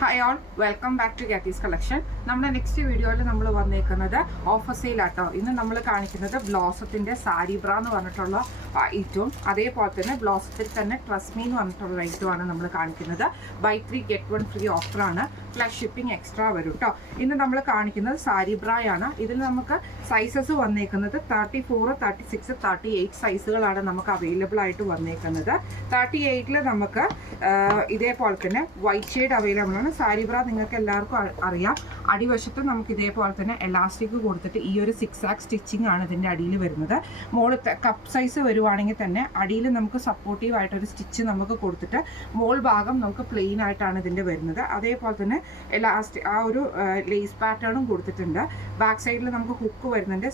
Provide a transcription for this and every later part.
Hi all, welcome back to Gatty's collection. നമ്മുടെ next വീഡിയോയിൽ നമ്മൾ വന്നേക്കുന്നത് ഓഫർ സെയിലാട്ടോ. ഇന്ന് നമ്മൾ കാണിക്കുന്നത് ബ്ലോസത്തിൻ്റെ സാരി ബ്ര എന്ന് പറഞ്ഞിട്ടുള്ള ഐറ്റവും അതേപോലെ തന്നെ ബ്ലോസത്തിൽ തന്നെ ട്രസ്മി എന്ന് പറഞ്ഞിട്ടുള്ള ഐറ്റമാണ് നമ്മൾ കാണിക്കുന്നത്. ബൈ 3 ഗെറ്റ് 1 ഫ്രീ ഓഫറാണ്. പ്ലസ് ഷിപ്പിംഗ് എക്സ്ട്രാ വരും കേട്ടോ. ഇന്ന് നമ്മൾ കാണിക്കുന്നത് സാരി ബ്രയാണ്. ഇതിൽ നമുക്ക് സൈസസ് വന്നേക്കുന്നത് 34, 36, 38 സൈസുകളാണ് നമുക്ക് അവൈലബിൾ ആയിട്ട് വന്നേക്കുന്നത്. 38 നമുക്ക് ഇതേപോലെ തന്നെ വൈറ്റ് ഷെയ്ഡ് അവൈലബിൾ ആണ്. സാരി ബ്ര നിങ്ങൾക്ക് എല്ലാവർക്കും അറിയാം. അടിവശത്ത് നമുക്ക് ഇതേപോലെ തന്നെ എലാസ്റ്റിക് കൊടുത്തിട്ട് ഈ ഒരു 6 ആക്ക് സ്റ്റിച്ചിങ് ആണ് ഇതിൻ്റെ അടിയിൽ വരുന്നത്. മോള് കപ്പ് സൈസ് വരുവാണെങ്കിൽ തന്നെ അടിയിൽ നമുക്ക് സപ്പോർട്ടീവ് ആയിട്ടൊരു സ്റ്റിച്ച് നമുക്ക് കൊടുത്തിട്ട് മോൾ ഭാഗം നമുക്ക് പ്ലെയിൻ ആയിട്ടാണ് ഇതിൻ്റെ വരുന്നത്. അതേപോലെ തന്നെ ആ ഒരു ലേസ് പാറ്റേണും കൊടുത്തിട്ടുണ്ട്. ബാക്ക് സൈഡിൽ നമുക്ക് ഹുക്ക് വരുന്നുണ്ട്.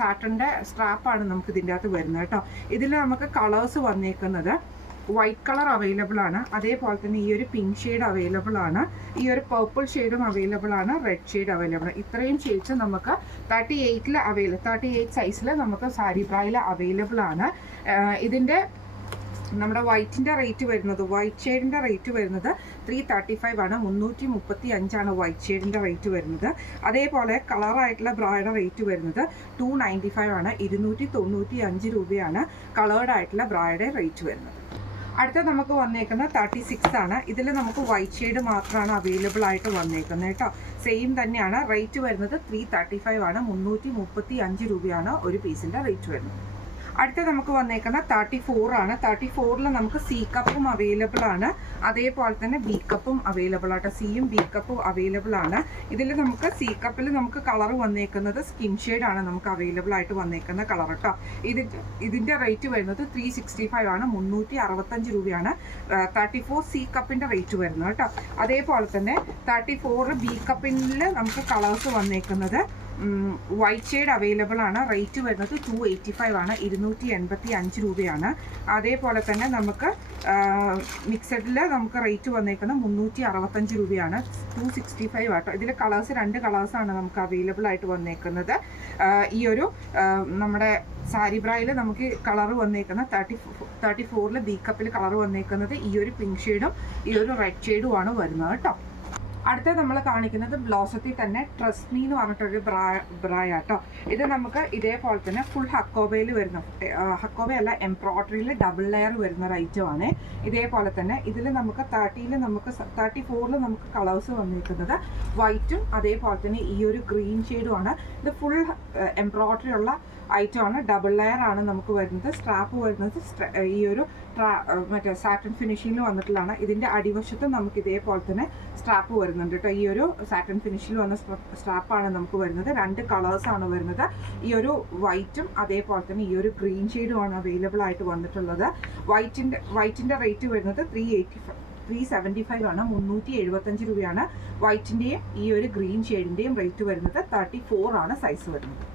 സാറ്റൻ്റെ സ്ട്രാപ്പാണ് നമുക്ക് ഇതിൻ്റെ അകത്ത് വരുന്നത് കേട്ടോ. ഇതിൽ നമുക്ക് കളേഴ്സ് വന്നേക്കുന്നത് വൈറ്റ് കളർ അവൈലബിൾ ആണ്. അതേപോലെ തന്നെ ഈ ഒരു പിങ്ക് ഷെയ്ഡ് അവൈലബിൾ ആണ്. ഈ ഒരു പർപ്പിൾ ഷെയ്ഡും അവൈലബിൾ ആണ്. റെഡ് ഷെയ്ഡ് അവൈലബിൾ ആണ്. ഇത്രയും ഷെയ്ഡ്സ് നമുക്ക് 38 സൈസിൽ നമുക്ക് സാരി ബ്രയിൽ അവൈലബിൾ ആണ്. ഇതിൻ്റെ നമ്മുടെ വൈറ്റിൻ്റെ റേറ്റ് വരുന്നത്, വൈറ്റ് ഷെയ്ഡിൻ്റെ റേറ്റ് വരുന്നത് 335 ആണ്. 335 വൈറ്റ് ഷെയ്ഡിൻ്റെ റേറ്റ് വരുന്നത്. അതേപോലെ കളറായിട്ടുള്ള ബ്രയുടെ റേറ്റ് വരുന്നത് 295 ആണ്. 295 രൂപയാണ് കളേർഡ് ആയിട്ടുള്ള ബ്രയുടെ റേറ്റ് വരുന്നത്. അടുത്ത നമുക്ക് വന്നേക്കുന്നത് 36 ആണ്. ഇതിൽ നമുക്ക് വൈറ്റ് ഷെയ്ഡ് മാത്രമാണ് അവൈലബിൾ ആയിട്ട് വന്നേക്കുന്നത് കേട്ടോ. സെയിം തന്നെയാണ്. റേറ്റ് വരുന്നത് 335 ആണ്. 335 രൂപയാണ് ഒരു പീസിൻ്റെ റേറ്റ് വരുന്നത്. അടുത്ത നമുക്ക് വന്നേക്കുന്ന 34 ആണ്. 34 നമുക്ക് സി കപ്പും അവൈലബിൾ ആണ്. അതേപോലെ തന്നെ ബി കപ്പും അവൈലബിൾ ആട്ടോ. സിയും ബി കപ്പും അവൈലബിൾ ആണ്. ഇതിൽ നമുക്ക് സി കപ്പിൽ നമുക്ക് കളർ വന്നേക്കുന്നത് സ്കിൻ ഷെയ്ഡ് ആണ് നമുക്ക് അവൈലബിൾ ആയിട്ട് വന്നേക്കുന്ന കളർ കേട്ടോ. ഇതിൻ്റെ റേറ്റ് വരുന്നത് 365 ആണ്. 365 രൂപയാണ് 34 സി കപ്പിൻ്റെ റേറ്റ് വരുന്നത് കേട്ടോ. അതേപോലെ തന്നെ 34 ബി കപ്പിൽ നമുക്ക് കളേഴ്സ് വന്നേക്കുന്നത് വൈറ്റ് ഷെയ്ഡ് അവൈലബിൾ ആണ്. റേറ്റ് വരുന്നത് 285 ആണ്. 285 രൂപയാണ്. അതേപോലെ തന്നെ നമുക്ക് മിക്സഡിൽ നമുക്ക് റേറ്റ് വന്നേക്കുന്നത് 365 രൂപയാണ്. 265 ആട്ടോ. ഇതിൽ കളേഴ്സ് 2 കളേഴ്സാണ് നമുക്ക് അവൈലബിൾ ആയിട്ട് വന്നേക്കുന്നത്. ഈ ഒരു നമ്മുടെ സാരി ബ്രയിൽ നമുക്ക് കളർ വന്നേക്കുന്നത് 34 ബി കപ്പിൽ കളർ വന്നേക്കുന്നത് ഈ ഒരു പിങ്ക് ഷെയ്ഡും ഈ ഒരു റെഡ് ഷെയ്ഡും ആണ് വരുന്നത് കേട്ടോ. അടുത്ത നമ്മൾ കാണിക്കുന്നത് ബ്ലോസത്തിൽ തന്നെ ട്രസ്മി എന്ന് പറഞ്ഞിട്ടൊരു ബ്രായാട്ടോ. ഇത് നമുക്ക് ഇതേപോലെ തന്നെ ഫുൾ ഹക്കോബയിൽ വരുന്ന, ഹക്കോബയല്ല എംബ്രോയിഡറിയിൽ ഡബിൾ ലെയർ വരുന്ന ഒരു ഐറ്റമാണ്. ഇതേപോലെ തന്നെ ഇതിൽ നമുക്ക് 34 നമുക്ക് കളേഴ്സ് വന്നിരിക്കുന്നത് വൈറ്റും അതേപോലെ തന്നെ ഈ ഒരു ഗ്രീൻ ഷെയ്ഡുമാണ്. ഇത് ഫുൾ എംബ്രോയിഡറി ഉള്ള ഐറ്റമാണ്. ഡബിൾ ലെയർ ആണ് നമുക്ക് വരുന്നത്. സ്ട്രാപ്പ് വരുന്നത് ഈ ഒരു മറ്റേ സാറ്റൻ ഫിനിഷിങ്ങിൽ വന്നിട്ടുള്ളതാണ്. ഇതിൻ്റെ അടിവശത്ത് നമുക്ക് ഇതേപോലെ തന്നെ സ്ട്രാപ്പ് വരുന്നുണ്ട് കേട്ടോ. ഈ ഒരു സാറ്റൻ ഫിനിഷിൽ വന്ന സ്ട്രാപ്പാണ് നമുക്ക് വരുന്നത്. 2 കളേഴ്സാണ് വരുന്നത്. ഈ ഒരു വൈറ്റും അതേപോലെ തന്നെ ഈ ഒരു ഗ്രീൻ ഷെയ്ഡുമാണ് അവൈലബിൾ ആയിട്ട് വന്നിട്ടുള്ളത്. വൈറ്റിൻ്റെ റേറ്റ് വരുന്നത് 375 ആണ്. 375 രൂപയാണ് വൈറ്റിൻ്റെയും ഈ ഒരു ഗ്രീൻ ഷെയ്ഡിൻ്റെയും റേറ്റ് വരുന്നത്. 34 ആണ് സൈസ് വരുന്നത്.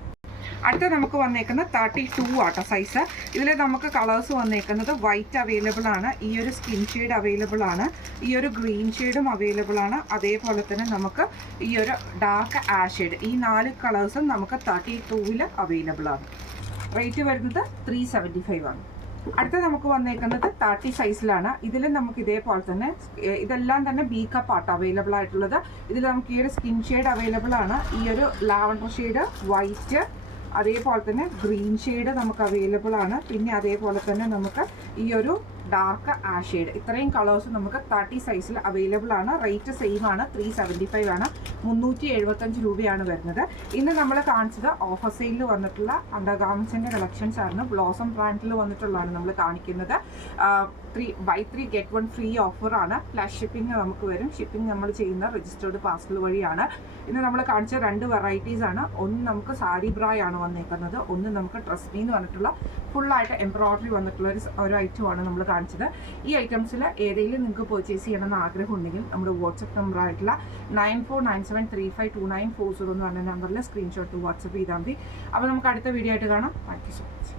അടുത്ത നമുക്ക് വന്നേക്കുന്നത് 32 ആട്ടോ സൈസ്. ഇതിൽ നമുക്ക് കളേഴ്സ് വന്നേക്കുന്നത് വൈറ്റ് അവൈലബിൾ ആണ്. ഈ ഒരു സ്കിൻ ഷെയ്ഡ് അവൈലബിൾ ആണ്. ഈ ഒരു ഗ്രീൻ ഷെയ്ഡും അവൈലബിൾ ആണ്. അതേപോലെ തന്നെ നമുക്ക് ഈ ഒരു ഡാർക്ക് ആഷ് ഷെയ്ഡ്, ഈ 4 കളേഴ്സും നമുക്ക് 32 അവൈലബിൾ ആണ്. റേറ്റ് വരുന്നത് 375 ആണ്. അടുത്ത നമുക്ക് വന്നേക്കുന്നത് 30 സൈസിലാണ്. ഇതിൽ നമുക്ക് ഇതേപോലെ തന്നെ ഇതെല്ലാം തന്നെ ബി കപ്പ് ആട്ടോ അവൈലബിൾ ആയിട്ടുള്ളത്. ഇതിൽ നമുക്ക് ഈ ഒരു സ്കിൻ ഷെയ്ഡ് അവൈലബിൾ ആണ്. ഈ ഒരു ലാവൻഡർ ഷെയ്ഡ്, വൈറ്റ്, അതേപോലെ തന്നെ ഗ്രീൻ ഷെയ്ഡ് നമുക്ക് അവൈലബിൾ ആണ്. പിന്നെ അതേപോലെ തന്നെ നമുക്ക് ഈ ഒരു ഡാർക്ക് ആഷ് ഷെയ്ഡ്, ഇത്രയും കളേഴ്സ് നമുക്ക് 30 സൈസിൽ അവൈലബിൾ ആണ്. റേറ്റ് സെയിം ആണ്. 375 ആണ്. 375 രൂപയാണ് വരുന്നത്. ഇന്ന് നമ്മൾ കാണിച്ചത് ഓഫർ സെയിലിൽ വന്നിട്ടുള്ള അണ്ടർ ഗാർമെൻസിൻ്റെ കളക്ഷൻസ് ആണ്. ബ്ലോസം ബ്രാൻഡിൽ വന്നിട്ടുള്ളതാണ് നമ്മൾ കാണിക്കുന്നത്. ബൈ 3 ഗെറ്റ് 1 ഫ്രീ ഓഫറാണ്. പ്ലസ് ഷിപ്പിംഗ് നമുക്ക് വരും. ഷിപ്പിംഗ് നമ്മൾ ചെയ്യുന്ന രജിസ്റ്റേർഡ് പാർസൽ വഴിയാണ്. ഇന്ന് നമ്മൾ കാണിച്ച 2 വെറൈറ്റീസ് ആണ്. ഒന്ന് നമുക്ക് സാരി ബ്രായാണ് വന്നേക്കുന്നത്. ഒന്ന് നമുക്ക് ട്രസ്മി എന്ന് പറഞ്ഞിട്ടുള്ള ഫുള്ളായിട്ട് എംബ്രോയിഡറി വന്നിട്ടുള്ള ഒരു ഐറ്റമാണ് നമ്മൾ കാണിച്ചത്. ഈ ഐറ്റംസിൽ ഏതെങ്കിലും നിങ്ങൾക്ക് പർച്ചേസ് ചെയ്യണമെന്ന് ആഗ്രഹം ഉണ്ടെങ്കിൽ നമ്മുടെ വാട്സപ്പ് നമ്പറായിട്ടുള്ള 9497352940 എന്ന് പറഞ്ഞ നമ്പറിൽ സ്ക്രീൻഷോട്ട് വാട്സപ്പ് ചെയ്താൽ മതി. അപ്പോൾ നമുക്ക് അടുത്ത വീഡിയോ ആയിട്ട് കാണാം. Thank you so much.